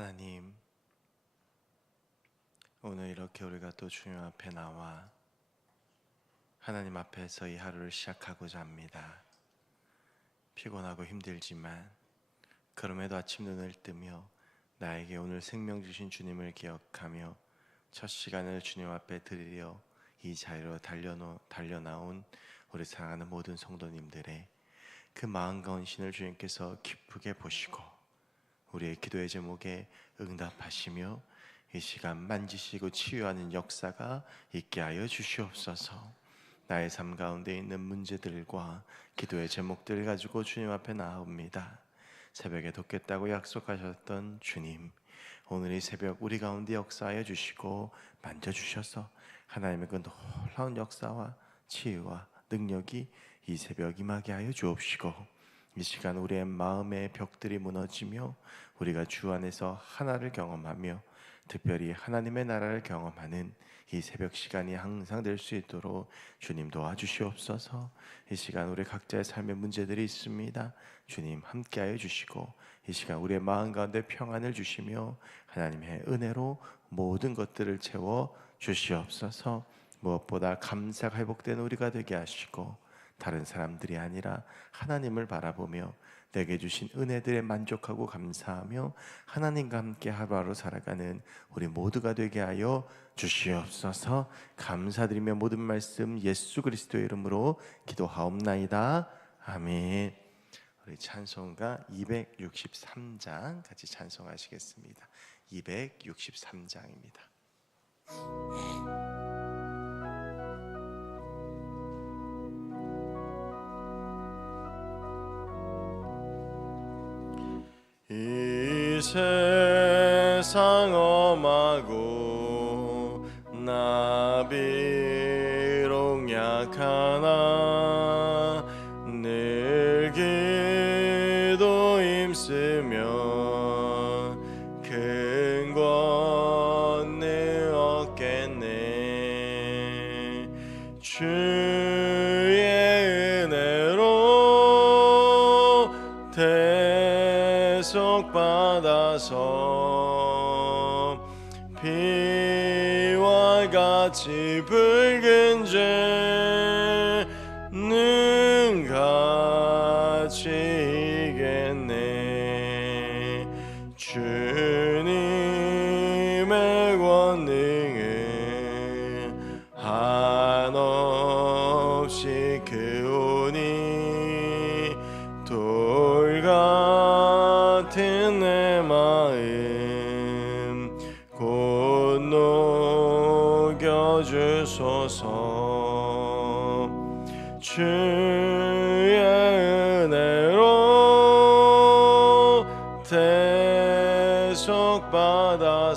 하나님, 오늘 이렇게 우리가 또 주님 앞에 나와 하나님 앞에서 이 하루를 시작하고자 합니다. 피곤하고 힘들지만 그럼에도 아침 눈을 뜨며 나에게 오늘 생명 주신 주님을 기억하며 첫 시간을 주님 앞에 드리려 이 자리로 달려나온 우리 사랑하는 모든 성도님들의 그 마음과 헌신을 주님께서 기쁘게 보시고 우리의 기도의 제목에 응답하시며 이 시간 만지시고 치유하는 역사가 있게 하여 주시옵소서. 나의 삶 가운데 있는 문제들과 기도의 제목들을 가지고 주님 앞에 나옵니다. 새벽에 돕겠다고 약속하셨던 주님, 오늘 이 새벽 우리 가운데 역사하여 주시고 만져주셔서 하나님의 그 놀라운 역사와 치유와 능력이 이 새벽 임하게 하여 주옵시고, 이 시간 우리의 마음의 벽들이 무너지며 우리가 주 안에서 하나를 경험하며 특별히 하나님의 나라를 경험하는 이 새벽 시간이 항상 될 수 있도록 주님 도와주시옵소서. 이 시간 우리 각자의 삶의 문제들이 있습니다. 주님 함께하여 주시고 이 시간 우리의 마음 가운데 평안을 주시며 하나님의 은혜로 모든 것들을 채워 주시옵소서. 무엇보다 감사가 회복된 우리가 되게 하시고 다른 사람들이 아니라 하나님을 바라보며 내게 주신 은혜들에 만족하고 감사하며 하나님과 함께 하루하루 살아가는 우리 모두가 되게 하여 주시옵소서. 감사드리며 모든 말씀 예수 그리스도의 이름으로 기도하옵나이다. 아멘. 우리 찬송가 263장 같이 찬송하시겠습니다. 263장입니다. 이 세상 엄하고 나 비록 약하나 늘 기도 힘쓰며 큰 권능 얻겠네. 주의 은혜로 대속받아서 피와 같이 붉은 죄는 같이 이겠네. 주님의 권능은 한없이 크오니 돌 같은 내 마음 곧 녹여주소서. 주의 은혜로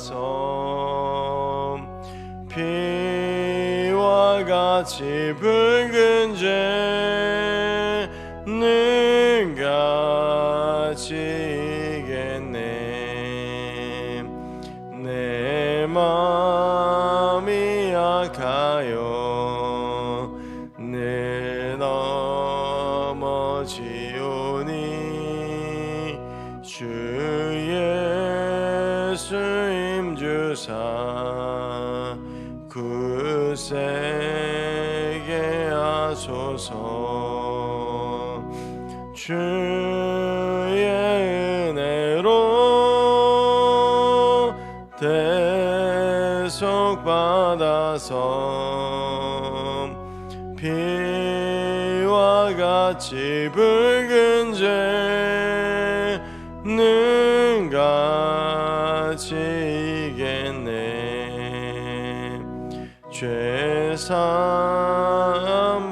대속받아서 피와 같이 붉은 죄는 같이 이겠네. 내 마음이 약하여 늘 넘어지오니 주 예수 힘주사 굳세게 하소서. 주의 은혜로 대속받아서 피와 같이 붉은 죄는 같이 이겠네. 죄사함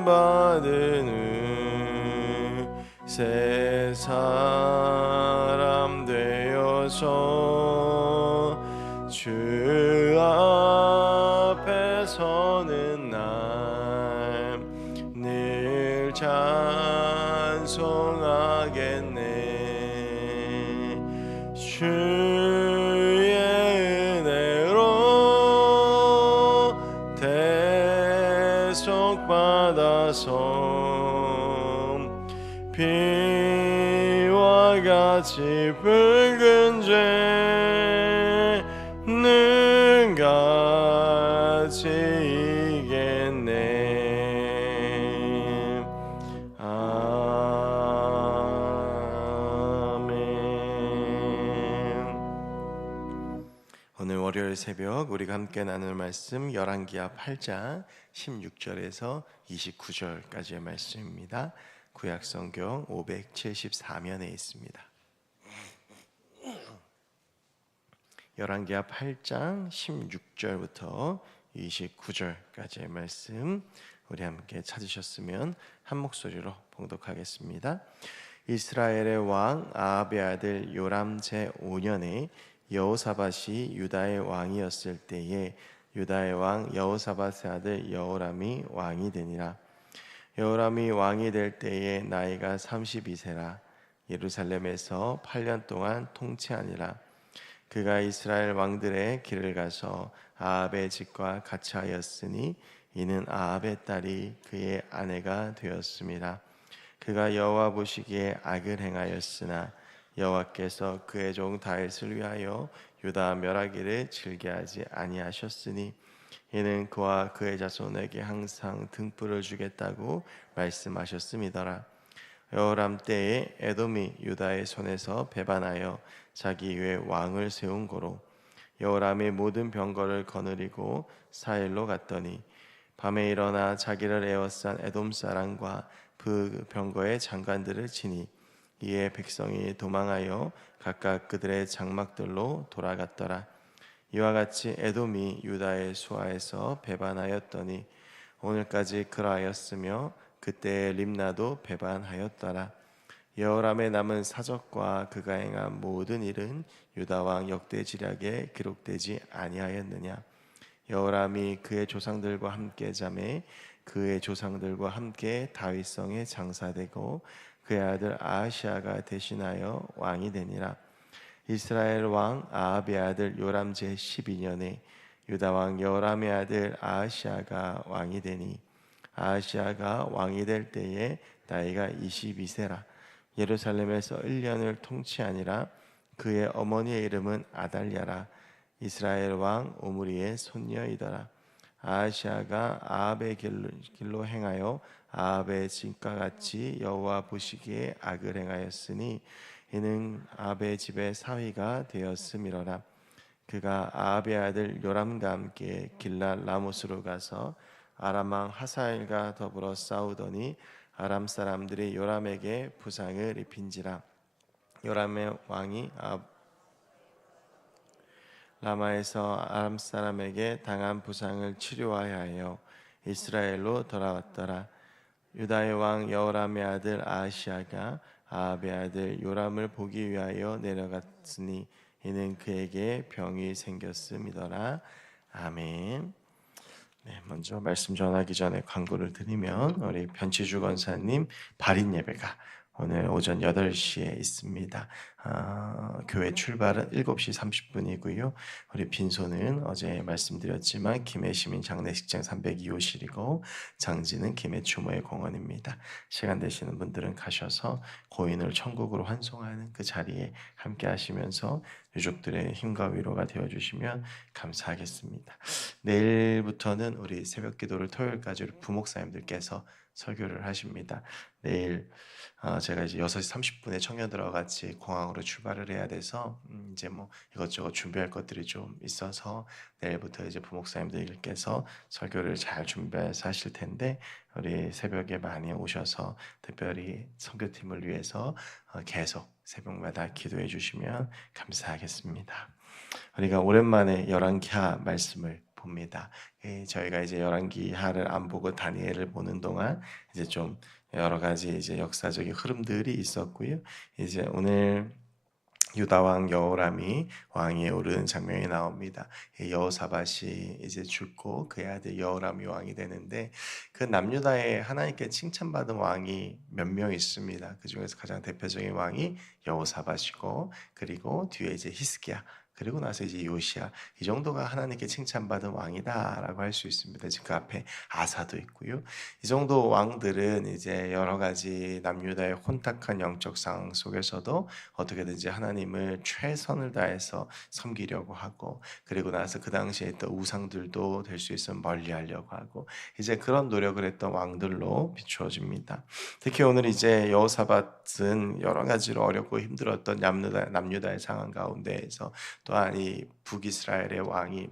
받은 후 새 사람 되어서 주 앞에 서는 날 늘 찬송하겠네. 주의 은혜로 대속받아서 피와 같이 붉은 죄 오늘 월요일 새벽 우리가 함께 나눌 말씀 열왕기하 8장 16절에서 29절까지의 말씀입니다. 구약성경 574면에 있습니다. 열왕기하 8장 16절부터 29절까지의 말씀 우리 함께 찾으셨으면 한 목소리로 봉독하겠습니다. 이스라엘의 왕 아합의 아들 요람 제5년에 여호사밧이 유다의 왕이었을 때에 유다의 왕 여호사밧의 아들 여호람이 왕이 되니라. 여호람이 왕이 될 때에 나이가 32세라. 예루살렘에서 8년 동안 통치하니라. 그가 이스라엘 왕들의 길을 가서 아합의 집과 같이 하였으니 이는 아합의 딸이 그의 아내가 되었습니다. 그가 여호와 보시기에 악을 행하였으나 여호와께서 그의 종 다윗을 위하여 유다 멸하기를 즐겨하지 아니하셨으니 이는 그와 그의 자손에게 항상 등불을 주겠다고 말씀하셨음이더라. 여호람 때에 에돔이 유다의 손에서 배반하여 자기 위에 왕을 세운 고로 여호람이 모든 병거를 거느리고 사일로 갔더니 밤에 일어나 자기를 에워싼 에돔 사람과 그 병거의 장관들을 치니 이에 백성이 도망하여 각각 그들의 장막들로 돌아갔더라. 이와 같이 에돔이 유다의 수하에서 배반하였더니 오늘까지 그러하였으며 그때의 림나도 배반하였더라. 여호람의 남은 사적과 그가 행한 모든 일은 유다 왕 역대지략에 기록되지 아니하였느냐. 여호람이 그의 조상들과 함께 잠에 그의 조상들과 함께 다윗성에 장사되고 그의 아들 아하시아가 대신하여 왕이 되니라. 이스라엘 왕 아합의 아들 요람 제12년에 유다 왕 여호람의 아들 아하시아가 왕이 되니 아하시아가 왕이 될 때에 나이가 22세라. 예루살렘에서 1년을 통치하니라. 그의 어머니의 이름은 아달랴라. 이스라엘 왕 오므리의 손녀이더라. 아하시아가 아합의 길로 행하여 아합의 집과 같이 여호와 보시기에 악을 행하였으니 이는 아합의 집의 사위가 되었음이로라. 그가 아합의 아들 요람과 함께 길랏 라못으로 가서 아람 왕 하사엘과 더불어 싸우더니 아람 사람들이 요람에게 부상을 입힌지라. 요람의 왕이 라마에서 아람 사람에게 당한 부상을 치료하여 이스라엘로 돌아왔더라. 유다의 왕 여호람의 아들 아하시아가 아합의 아들 요람을 보기 위하여 내려갔으니 이는 그에게 병이 생겼음이더라. 아멘. 네, 먼저 말씀 전하기 전에 광고를 드리면 우리 변치주 권사님 발인 예배가 오늘 오전 8시에 있습니다. 교회 출발은 7시 30분이고요. 우리 빈소는 어제 말씀드렸지만 김해시민 장례식장 302호실이고 장지는 김해 추모의 공원입니다. 시간 되시는 분들은 가셔서 고인을 천국으로 환송하는 그 자리에 함께 하시면서 유족들의 힘과 위로가 되어주시면 감사하겠습니다. 내일부터는 우리 새벽 기도를 토요일까지 우리 부목사님들께서 설교를 하십니다. 내일 제가 이제 6시 30분에 청년들과 같이 공항으로 출발을 해야 돼서 이제 뭐 이것저것 준비할 것들이 좀 있어서 내일부터 이제 부목사님들께서 설교를 잘 준비해서 하실 텐데 우리 새벽에 많이 오셔서 특별히 선교팀을 위해서 계속 새벽마다 기도해 주시면 감사하겠습니다. 우리가 오랜만에 열왕기하 말씀을 봅니다. 저희가 이제 열왕기하를 안 보고 다니엘을 보는 동안 이제 좀 여러 가지 이제 역사적인 흐름들이 있었고요. 이제 오늘 유다 왕 여호람이 왕위에 오르는 장면이 나옵니다. 여호사밧이 이제 죽고 그의 아들 여호람이 왕이 되는데 그 남유다에 하나님께 칭찬받은 왕이 몇 명 있습니다. 그 중에서 가장 대표적인 왕이 여호사밧이고 그리고 뒤에 이제 히스기야 그리고 나서 이제 요시야 이 정도가 하나님께 칭찬받은 왕이다라고 할 수 있습니다. 지금 그 앞에 아사도 있고요. 이 정도 왕들은 이제 여러 가지 남유다의 혼탁한 영적 상황 속에서도 어떻게든지 하나님을 최선을 다해서 섬기려고 하고 그리고 나서 그 당시에 있던 우상들도 될 수 있으면 멀리하려고 하고 이제 그런 노력을 했던 왕들로 비추어집니다. 특히 오늘 이제 여호사밧은 여러 가지로 어렵고 힘들었던 남유다의 상황 가운데에서 또 또한 이 북이스라엘의 왕이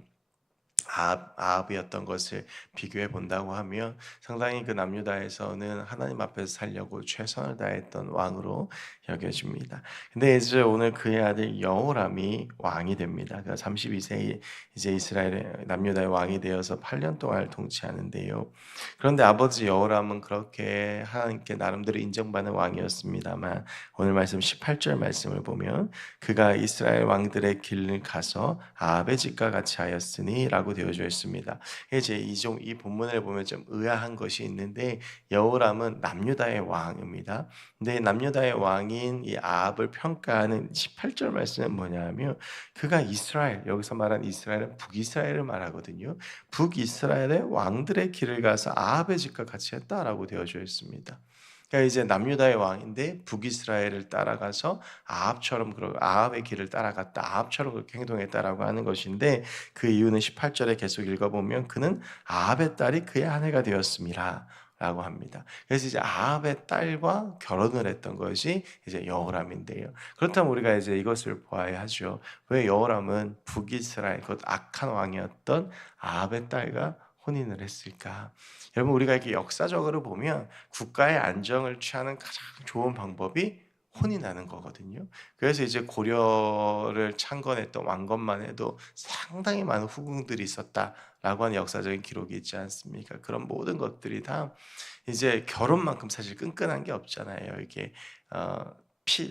아합이었던 것을 비교해 본다고 하면 상당히 그 남유다에서는 하나님 앞에서 살려고 최선을 다했던 왕으로 여겨집니다. 근데 이제 오늘 그의 아들 여호람이 왕이 됩니다. 그 32세에 이제 이스라엘의 남유다의 왕이 되어서 8년 동안 통치하는데요. 그런데 아버지 여호람은 그렇게 하나님께 나름대로 인정받는 왕이었습니다만 오늘 말씀 18절 말씀을 보면 그가 이스라엘 왕들의 길을 가서 아합의 집과 같이 하였으니라고 되어져 있습니다. 이제 이 본문을 보면 좀 의아한 것이 있는데 여호람은 남유다의 왕입니다. 근데 남유다의 왕인 이 아합을 평가하는 18절 말씀은 뭐냐면 그가 이스라엘, 여기서 말한 이스라엘은 북이스라엘을 말하거든요. 북이스라엘의 왕들의 길을 가서 아합의 집과 같이 했다라고 되어져 있습니다. 그러니까 이제 남유다의 왕인데 북이스라엘을 따라가서 아합의 길을 따라갔다. 아합처럼 그렇게 행동했다라고 하는 것인데 그 이유는 18절에 계속 읽어보면 그는 아합의 딸이 그의 아내가 되었습니다. 라고 합니다. 그래서 이제 아합의 딸과 결혼을 했던 것이 이제 여호람인데요. 그렇다면 우리가 이제 이것을 보아야 하죠. 왜 여호람은 북이스라엘, 그 악한 왕이었던 아합의 딸과 혼인을 했을까? 여러분 우리가 이렇게 역사적으로 보면 국가의 안정을 취하는 가장 좋은 방법이 혼인하는 거거든요. 그래서 이제 고려를 창건했던 왕건만 해도 상당히 많은 후궁들이 있었다라고 하는 역사적인 기록이 있지 않습니까? 그런 모든 것들이 다 이제 결혼만큼 사실 끈끈한 게 없잖아요. 이게 어,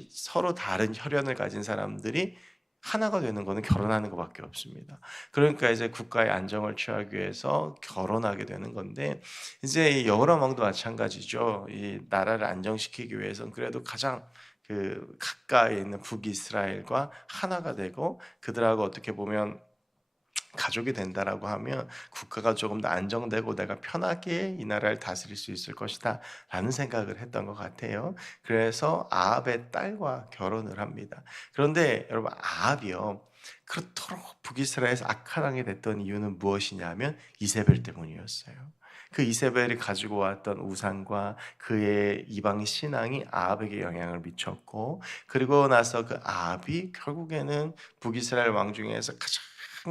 서로 다른 혈연을 가진 사람들이 하나가 되는 거는 결혼하는 것밖에 없습니다. 그러니까 이제 국가의 안정을 취하기 위해서 결혼하게 되는 건데 이제 이 여호람 왕도 마찬가지죠. 이 나라를 안정시키기 위해서는 그래도 가장 그 가까이 있는 북이스라엘과 하나가 되고 그들하고 어떻게 보면 가족이 된다라고 하면 국가가 조금 더 안정되고 내가 편하게 이 나라를 다스릴 수 있을 것이다 라는 생각을 했던 것 같아요. 그래서 아합의 딸과 결혼을 합니다. 그런데 여러분 아합이요 그렇도록 북이스라엘에서 악한 왕이 됐던 이유는 무엇이냐면 이세벨 때문이었어요. 그 이세벨이 가지고 왔던 우상과 그의 이방 신앙이 아합에게 영향을 미쳤고 그리고 나서 그 아합이 결국에는 북이스라엘 왕 중에서 가장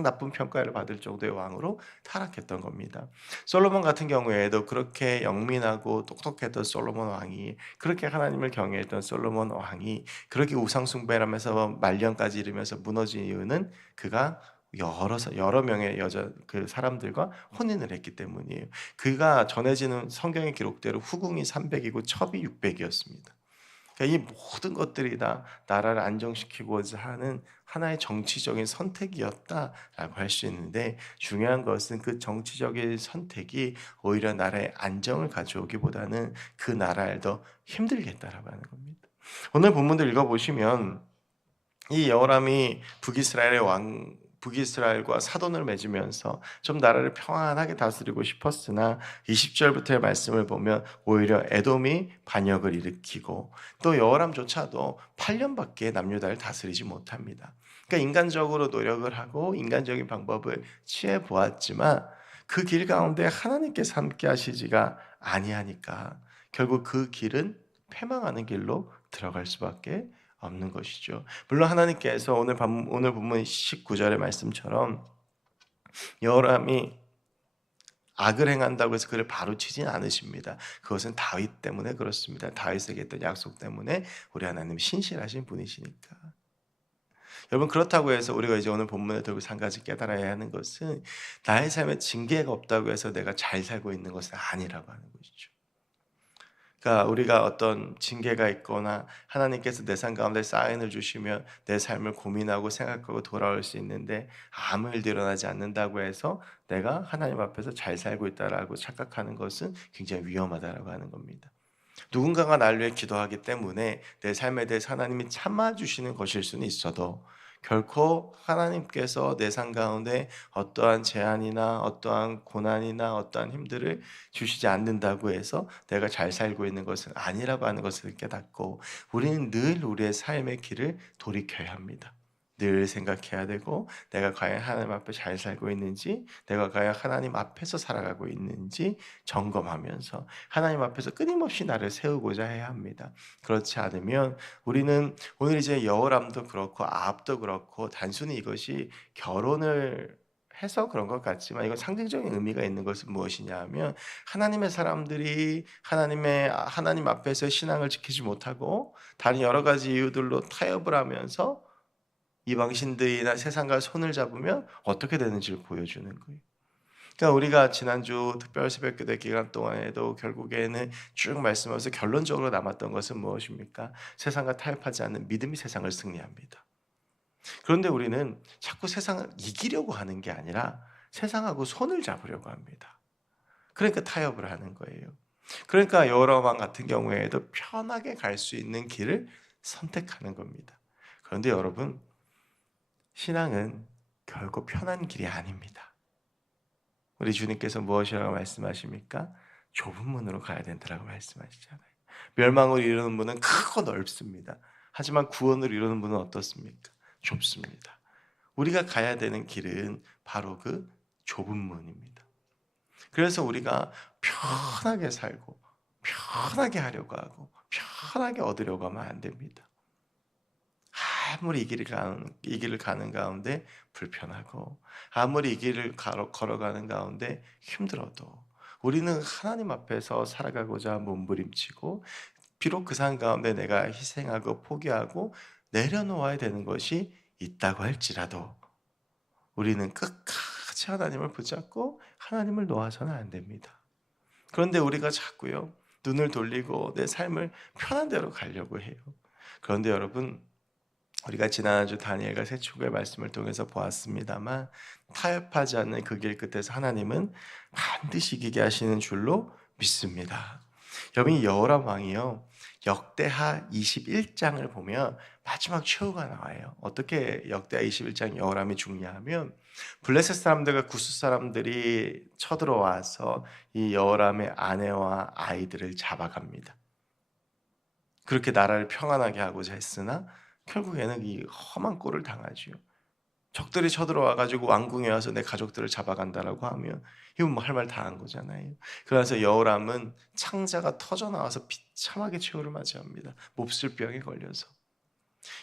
나쁜 평가를 받을 정도의 왕으로 타락했던 겁니다. 솔로몬 같은 경우에도 그렇게 영민하고 똑똑했던 솔로몬 왕이 그렇게 하나님을 경외했던 솔로몬 왕이 그렇게 우상 숭배를 하면서 말년까지 이르면서 무너진 이유는 그가 여러 명의 여자 그 사람들과 혼인을 했기 때문이에요. 그가 전해지는 성경의 기록대로 후궁이 300이고 첩이 600이었습니다. 그러니까 이 모든 것들이 다 나라를 안정시키고자 하는 하나의 정치적인 선택이었다라고 할 수 있는데 중요한 것은 그 정치적인 선택이 오히려 나라의 안정을 가져오기보다는 그 나라를 더 힘들게 했다라고 하는 겁니다. 오늘 본문도 읽어보시면 이 여호람이 북이스라엘과 사돈을 맺으면서 좀 나라를 평안하게 다스리고 싶었으나 20절부터의 말씀을 보면 오히려 에돔이 반역을 일으키고 또 여호람조차도 8년밖에 남유다를 다스리지 못합니다. 그러니까 인간적으로 노력을 하고 인간적인 방법을 취해 보았지만 그 길 가운데 하나님께서 함께 하시지가 아니하니까 결국 그 길은 패망하는 길로 들어갈 수밖에 없는 것이죠. 물론 하나님께서 오늘 본문 19절의 말씀처럼 여호람이 악을 행한다고 해서 그를 바로 치진 않으십니다. 그것은 다윗 때문에 그렇습니다. 다윗에게 했던 약속 때문에 우리 하나님 신실하신 분이시니까. 여러분 그렇다고 해서 우리가 이제 오늘 본문에 들고 한 가지 깨달아야 하는 것은 나의 삶에 징계가 없다고 해서 내가 잘 살고 있는 것은 아니라고 하는 것이죠. 그러니까 우리가 어떤 징계가 있거나 하나님께서 내 삶 가운데 사인을 주시면 내 삶을 고민하고 생각하고 돌아올 수 있는데 아무 일도 일어나지 않는다고 해서 내가 하나님 앞에서 잘 살고 있다라고 착각하는 것은 굉장히 위험하다라고 하는 겁니다. 누군가가 나를 위해 기도하기 때문에 내 삶에 대해서 하나님이 참아주시는 것일 수는 있어도 결코 하나님께서 내 삶 가운데 어떠한 제한이나 어떠한 고난이나 어떠한 힘들을 주시지 않는다고 해서 내가 잘 살고 있는 것은 아니라고 하는 것을 깨닫고 우리는 늘 우리의 삶의 길을 돌이켜야 합니다. 늘 생각해야 되고, 내가 과연 하나님 앞에 잘 살고 있는지, 내가 과연 하나님 앞에서 살아가고 있는지 점검하면서 하나님 앞에서 끊임없이 나를 세우고자 해야 합니다. 그렇지 않으면 우리는 오늘 이제 여호람도 그렇고 아합도 그렇고 단순히 이것이 결혼을 해서 그런 것 같지만, 이건 상징적인 의미가 있는 것은 무엇이냐 하면, 하나님의 사람들이 하나님 앞에서 신앙을 지키지 못하고 다른 여러 가지 이유들로 타협을 하면서 이방신들이나 세상과 손을 잡으면 어떻게 되는지를 보여주는 거예요. 그러니까 우리가 지난주 특별 새벽기도 기간 동안에도 결국에는 쭉 말씀하면서 결론적으로 남았던 것은 무엇입니까? 세상과 타협하지 않는 믿음이 세상을 승리합니다. 그런데 우리는 자꾸 세상을 이기려고 하는 게 아니라 세상하고 손을 잡으려고 합니다. 그러니까 타협을 하는 거예요. 그러니까 여호라am 같은 경우에도 편하게 갈 수 있는 길을 선택하는 겁니다. 그런데 여러분, 신앙은 결코 편한 길이 아닙니다. 우리 주님께서 무엇이라고 말씀하십니까? 좁은 문으로 가야 된다라고 말씀하시잖아요. 멸망을 이루는 문은 크고 넓습니다. 하지만 구원을 이루는 문은 어떻습니까? 좁습니다. 우리가 가야 되는 길은 바로 그 좁은 문입니다. 그래서 우리가 편하게 살고 편하게 하려고 하고 편하게 얻으려고 하면 안 됩니다. 아무리 이 길을 가는 가운데 불편하고, 아무리 이 길을 걸어가는 가운데 힘들어도 우리는 하나님 앞에서 살아가고자 몸부림치고, 비록 그 산 가운데 내가 희생하고 포기하고 내려놓아야 되는 것이 있다고 할지라도 우리는 끝까지 하나님을 붙잡고 하나님을 놓아서는 안 됩니다. 그런데 우리가 자꾸요, 눈을 돌리고 내 삶을 편한 대로 가려고 해요. 그런데 여러분, 우리가 지난주 다니엘과 세축의 말씀을 통해서 보았습니다만, 타협하지 않는 그 길 끝에서 하나님은 반드시 이기게 하시는 줄로 믿습니다. 여러분, 이 여호람 왕이요, 역대하 21장을 보면 마지막 최후가 나와요. 어떻게 역대하 21장 여호람이 죽냐하면, 블레셋 사람들과 구스 사람들이 쳐들어와서 이 여호람의 아내와 아이들을 잡아갑니다. 그렇게 나라를 평안하게 하고자 했으나 결국에는 이 험한 꼴을 당하지요. 적들이 쳐들어와 가지고 왕궁에 와서 내 가족들을 잡아간다라고 하면 이건 뭐 할 말 다 한 거잖아요. 그래서 여호람은 창자가 터져 나와서 비참하게 최후를 맞이합니다. 몹쓸 병에 걸려서.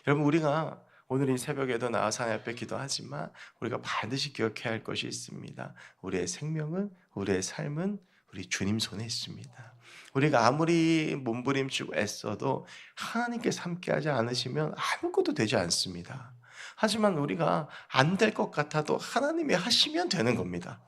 여러분, 우리가 오늘 이 새벽에도 나와서 하나님 앞에 기도하지만 우리가 반드시 기억해야 할 것이 있습니다. 우리의 생명은, 우리의 삶은 우리 주님 손에 있습니다. 우리가 아무리 몸부림치고 애써도 하나님께서 함께하지 않으시면 아무것도 되지 않습니다. 하지만 우리가 안 될 것 같아도 하나님이 하시면 되는 겁니다.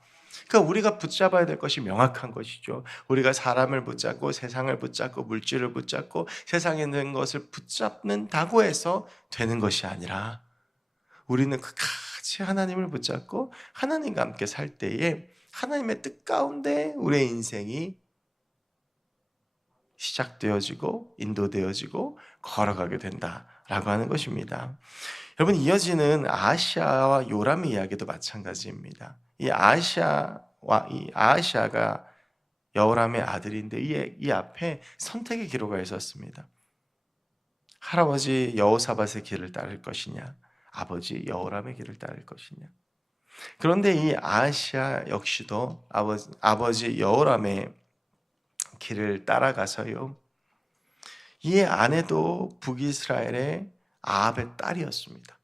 그러니까 우리가 붙잡아야 될 것이 명확한 것이죠. 우리가 사람을 붙잡고 세상을 붙잡고 물질을 붙잡고 세상에 있는 것을 붙잡는다고 해서 되는 것이 아니라, 우리는 끝까지 하나님을 붙잡고 하나님과 함께 살 때에 하나님의 뜻 가운데 우리의 인생이 시작되어지고 인도되어지고 걸어가게 된다라고 하는 것입니다. 여러분, 이어지는 아하시아와 요람의 이야기도 마찬가지입니다. 이 아하시아가 여호람의 아들인데 이 앞에 선택의 기로가 있었습니다. 할아버지 여호사밧의 길을 따를 것이냐, 아버지 여호람의 길을 따를 것이냐. 그런데 이 아하시아 역시도 아버지 여호람의 길을 따라가서요, 이 아내도 북이스라엘의 아합의 딸이었습니다.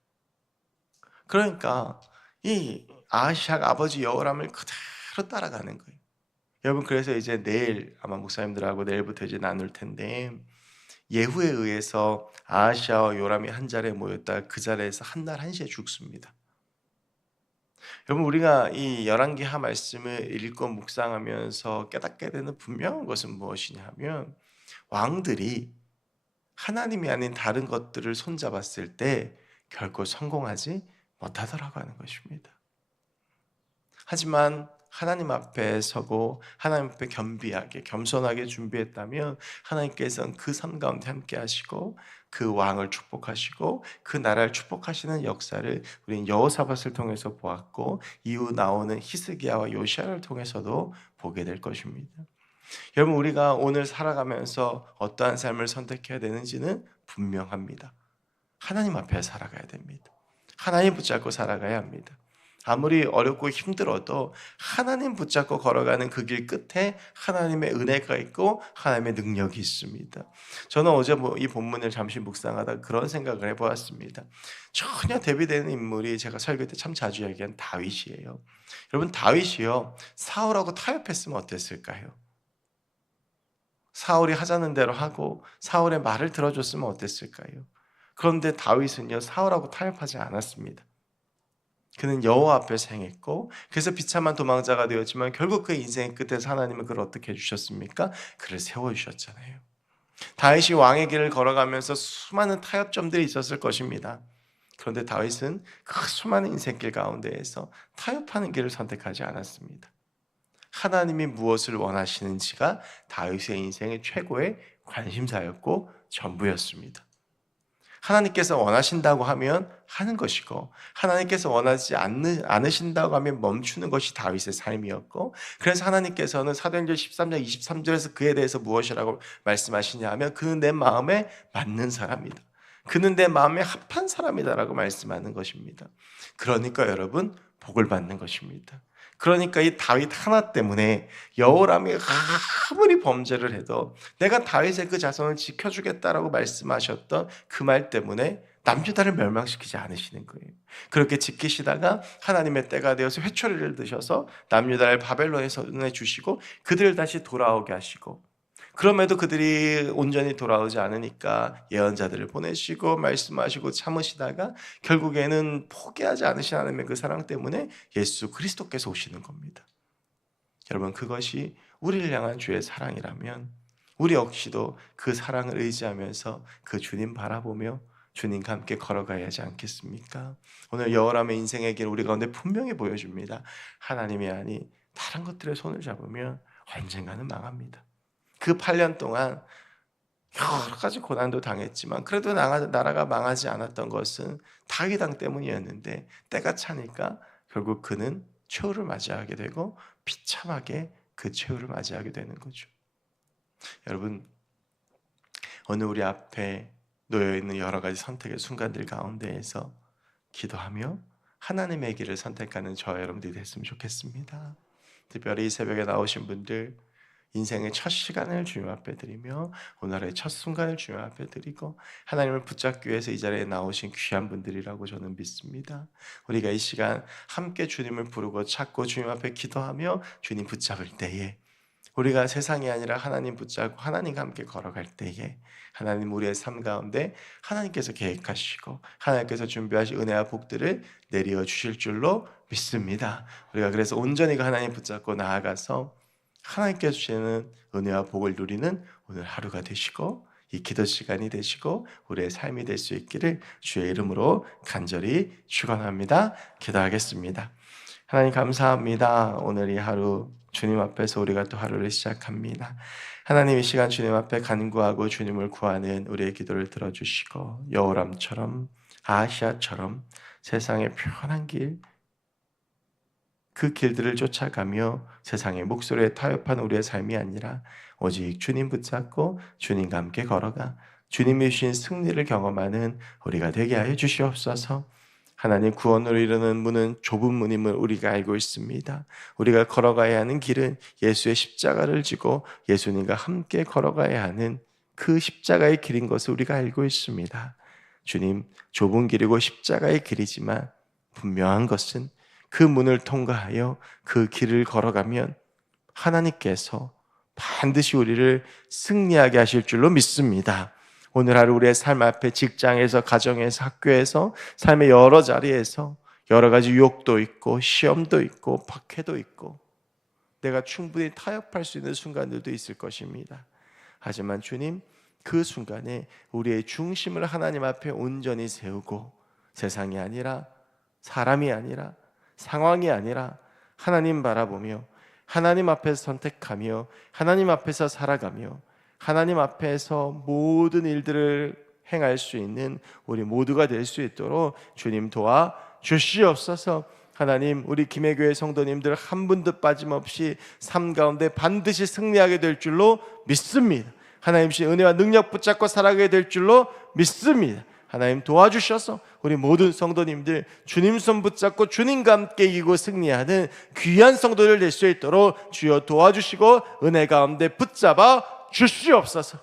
그러니까 이 아하시아가 아버지 여호람을 그대로 따라가는 거예요. 여러분, 그래서 이제 내일 아마 목사님들하고 내일부터 이제 나눌 텐데, 예후에 의해서 아하시아와 요람이 한 자리에 모였다 그 자리에서 한날 1시에 죽습니다. 여러분, 우리가 이 열왕기하 말씀을 읽고 묵상하면서 깨닫게 되는 분명한 것은 무엇이냐 하면, 왕들이 하나님이 아닌 다른 것들을 손잡았을 때 결코 성공하지 못하더라고 하는 것입니다. 하지만 하나님 앞에 서고 하나님 앞에 겸비하게 겸손하게 준비했다면 하나님께서는 그 삶 가운데 함께 하시고 그 왕을 축복하시고 그 나라를 축복하시는 역사를 우리는 여호사밧을 통해서 보았고, 이후 나오는 히스기야와 요시야를 통해서도 보게 될 것입니다. 여러분, 우리가 오늘 살아가면서 어떠한 삶을 선택해야 되는지는 분명합니다. 하나님 앞에 살아가야 됩니다. 하나님 붙잡고 살아가야 합니다. 아무리 어렵고 힘들어도 하나님 붙잡고 걸어가는 그 길 끝에 하나님의 은혜가 있고 하나님의 능력이 있습니다. 저는 어제 이 본문을 잠시 묵상하다 그런 생각을 해보았습니다. 전혀 대비되는 인물이 제가 설교 때 참 자주 얘기한 다윗이에요. 여러분, 다윗이요, 사울하고 타협했으면 어땠을까요? 사울이 하자는 대로 하고 사울의 말을 들어줬으면 어땠을까요? 그런데 다윗은요, 사울하고 타협하지 않았습니다. 그는 여호와 앞에서 행했고, 그래서 비참한 도망자가 되었지만 결국 그의 인생의 끝에서 하나님은 그를 어떻게 해주셨습니까? 그를 세워주셨잖아요. 다윗이 왕의 길을 걸어가면서 수많은 타협점들이 있었을 것입니다. 그런데 다윗은 그 수많은 인생길 가운데에서 타협하는 길을 선택하지 않았습니다. 하나님이 무엇을 원하시는지가 다윗의 인생의 최고의 관심사였고 전부였습니다. 하나님께서 원하신다고 하면 하는 것이고, 하나님께서 원하지 않으신다고 하면 멈추는 것이 다윗의 삶이었고, 그래서 하나님께서는 사도행전 13장 23절에서 그에 대해서 무엇이라고 말씀하시냐 하면, 그는 내 마음에 맞는 사람이다, 그는 내 마음에 합한 사람이다라고 말씀하는 것입니다. 그러니까 여러분, 복을 받는 것입니다. 그러니까 이 다윗 하나 때문에 여호람이 아무리 범죄를 해도 내가 다윗의 그 자손을 지켜주겠다라고 말씀하셨던 그 말 때문에 남유다를 멸망시키지 않으시는 거예요. 그렇게 지키시다가 하나님의 때가 되어서 회초리를 드셔서 남유다를 바벨론에 손에 주시고 그들을 다시 돌아오게 하시고, 그럼에도 그들이 온전히 돌아오지 않으니까 예언자들을 보내시고 말씀하시고 참으시다가 결국에는 포기하지 않으신 하나님의 그 사랑 때문에 예수 그리스도께서 오시는 겁니다. 여러분, 그것이 우리를 향한 주의 사랑이라면 우리 역시도 그 사랑을 의지하면서 그 주님 바라보며 주님과 함께 걸어가야 하지 않겠습니까? 오늘 여호람의 인생의 길 우리 가운데 분명히 보여줍니다. 하나님이 아니 다른 것들의 손을 잡으면 언젠가는 망합니다. 그 8년 동안 여러 가지 고난도 당했지만 그래도 나라가 망하지 않았던 것은 다윗 왕 때문이었는데, 때가 차니까 결국 그는 최후를 맞이하게 되고 비참하게 그 최후를 맞이하게 되는 거죠. 여러분, 오늘 우리 앞에 놓여있는 여러 가지 선택의 순간들 가운데에서 기도하며 하나님의 길을 선택하는 저와 여러분들이 됐으면 좋겠습니다. 특별히 이 새벽에 나오신 분들, 인생의 첫 시간을 주님 앞에 드리며 오늘의 첫 순간을 주님 앞에 드리고 하나님을 붙잡기 위해서 이 자리에 나오신 귀한 분들이라고 저는 믿습니다. 우리가 이 시간 함께 주님을 부르고 찾고 주님 앞에 기도하며 주님 붙잡을 때에, 우리가 세상이 아니라 하나님 붙잡고 하나님과 함께 걸어갈 때에 하나님 우리의 삶 가운데 하나님께서 계획하시고 하나님께서 준비하신 은혜와 복들을 내려 주실 줄로 믿습니다. 우리가 그래서 온전히 하나님 붙잡고 나아가서 하나님께서 주시는 은혜와 복을 누리는 오늘 하루가 되시고 이 기도 시간이 되시고 우리의 삶이 될 수 있기를 주의 이름으로 간절히 축원합니다. 기도하겠습니다. 하나님 감사합니다. 오늘 이 하루 주님 앞에서 우리가 또 하루를 시작합니다. 하나님, 이 시간 주님 앞에 간구하고 주님을 구하는 우리의 기도를 들어주시고 여호람처럼 아하시아처럼 세상의 편한 길, 그 길들을 쫓아가며 세상의 목소리에 타협한 우리의 삶이 아니라 오직 주님 붙잡고 주님과 함께 걸어가 주님이 주신 승리를 경험하는 우리가 되게 하여 주시옵소서. 하나님, 구원으로 이르는 문은 좁은 문임을 우리가 알고 있습니다. 우리가 걸어가야 하는 길은 예수의 십자가를 지고 예수님과 함께 걸어가야 하는 그 십자가의 길인 것을 우리가 알고 있습니다. 주님, 좁은 길이고 십자가의 길이지만 분명한 것은 그 문을 통과하여 그 길을 걸어가면 하나님께서 반드시 우리를 승리하게 하실 줄로 믿습니다. 오늘 하루 우리의 삶 앞에 직장에서, 가정에서, 학교에서, 삶의 여러 자리에서 여러 가지 유혹도 있고 시험도 있고 박해도 있고 내가 충분히 타협할 수 있는 순간들도 있을 것입니다. 하지만 주님, 그 순간에 우리의 중심을 하나님 앞에 온전히 세우고 세상이 아니라 사람이 아니라 상황이 아니라 하나님 바라보며 하나님 앞에서 선택하며 하나님 앞에서 살아가며 하나님 앞에서 모든 일들을 행할 수 있는 우리 모두가 될 수 있도록 주님 도와 주시옵소서. 하나님, 우리 김해교회 성도님들 한 분도 빠짐없이 삶 가운데 반드시 승리하게 될 줄로 믿습니다. 하나님 신 은혜와 능력 붙잡고 살아가게 될 줄로 믿습니다. 하나님 도와주셔서 우리 모든 성도님들 주님 손 붙잡고 주님과 함께 이기고 승리하는 귀한 성도를 될 수 있도록 주여 도와주시고 은혜 가운데 붙잡아 주시옵소서.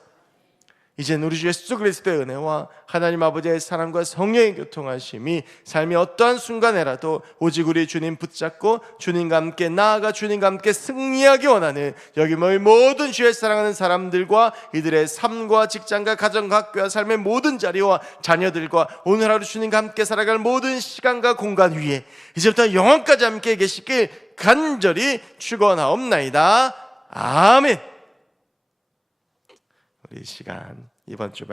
이제는 우리 주 예수 그리스도의 은혜와 하나님 아버지의 사랑과 성령의 교통하심이 삶의 어떠한 순간에라도 오직 우리 주님 붙잡고 주님과 함께 나아가 주님과 함께 승리하기 원하는 여기 모인 모든 주의 사랑하는 사람들과 이들의 삶과 직장과 가정과 학교와 삶의 모든 자리와 자녀들과 오늘 하루 주님과 함께 살아갈 모든 시간과 공간 위에 이제부터 영원까지 함께 계시길 간절히 축원하옵나이다. 아멘. 우리 시간 이번 주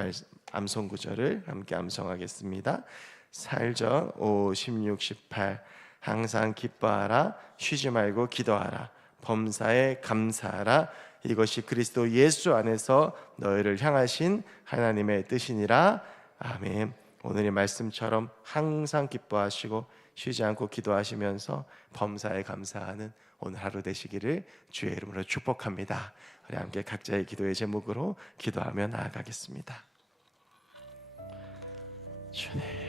암송 구절을 함께 암송하겠습니다. 4절 5, 16, 18 항상 기뻐하라 쉬지 말고 기도하라 범사에 감사하라 이것이 그리스도 예수 안에서 너희를 향하신 하나님의 뜻이니라. 아멘. 오늘의 말씀처럼 항상 기뻐하시고 쉬지 않고 기도하시면서 범사에 감사하는 오늘 하루 되시기를 주의 이름으로 축복합니다. 우리 함께 각자의 기도의 제목으로 기도하며 나아가겠습니다. 주님